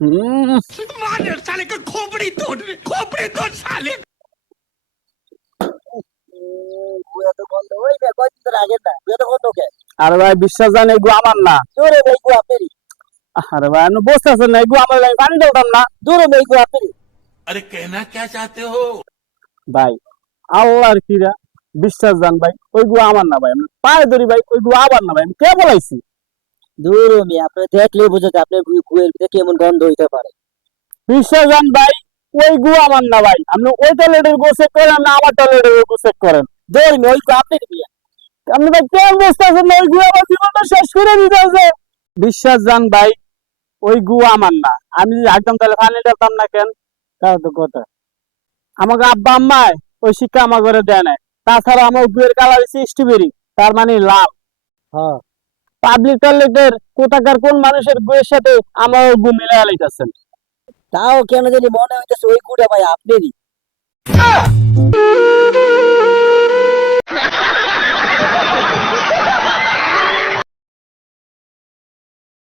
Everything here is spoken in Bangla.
मार साले का खोपड़ी तोड़ साले। আরে ভাই বিশ্বাস জান এগুলো আমার না। আরে ভাই আপনি বুঝতেছেন না এগুলো আমার, আমি পানি ঢালতাম না। अरे कहना क्या चाहते हो? ভাই আল্লাহর কিরা বিশ্বাস জান ভাই ওইগুলো আমার না ভাই, আমি পায়ে ধরি ভাই ওইগুলো আমার না ভাই, আমি কে বলাইছি? আপনি দেখলে বুঝতে আপনার গুয়ের ভিতরে কেমন গন্ধ হইতে পারে। বিশ্বাস জান ভাই ওইগুলো আমার না ভাই, আপনি ওই টয়লেটের গো চেক করেন, আপনি আমার টয়লেটের গো চেক করেন। ধর্মী ওই গু আপনার বিয়া। আপনি ভাই কেন বুঝতেছেন না ওইগুলো আমার জীবনটা শেষ করে দিতেছে। বিশ্বাস জান ভাই ওই গু আমার না, আমি যদি একদম তাহলে পানি ঢালতাম না কেন? তাও তো কথা। আমাকে আব্বা আম্মায় ওই শিক্ষা আমার ঘরে দেয় নাই। তাছাড়া আমার গুয়ের কালার হচ্ছে স্ট্রবেরি, তার মানে লাল। হ্যাঁ পাবলিক টয়লেটের কোথাকার কোন মানুষের গুয়ের সাথে আমার গু মিলাই লাইতেছেন। তাও কেন জানি মনে হইতেছে ওই গুড়া ভাই আপনারই।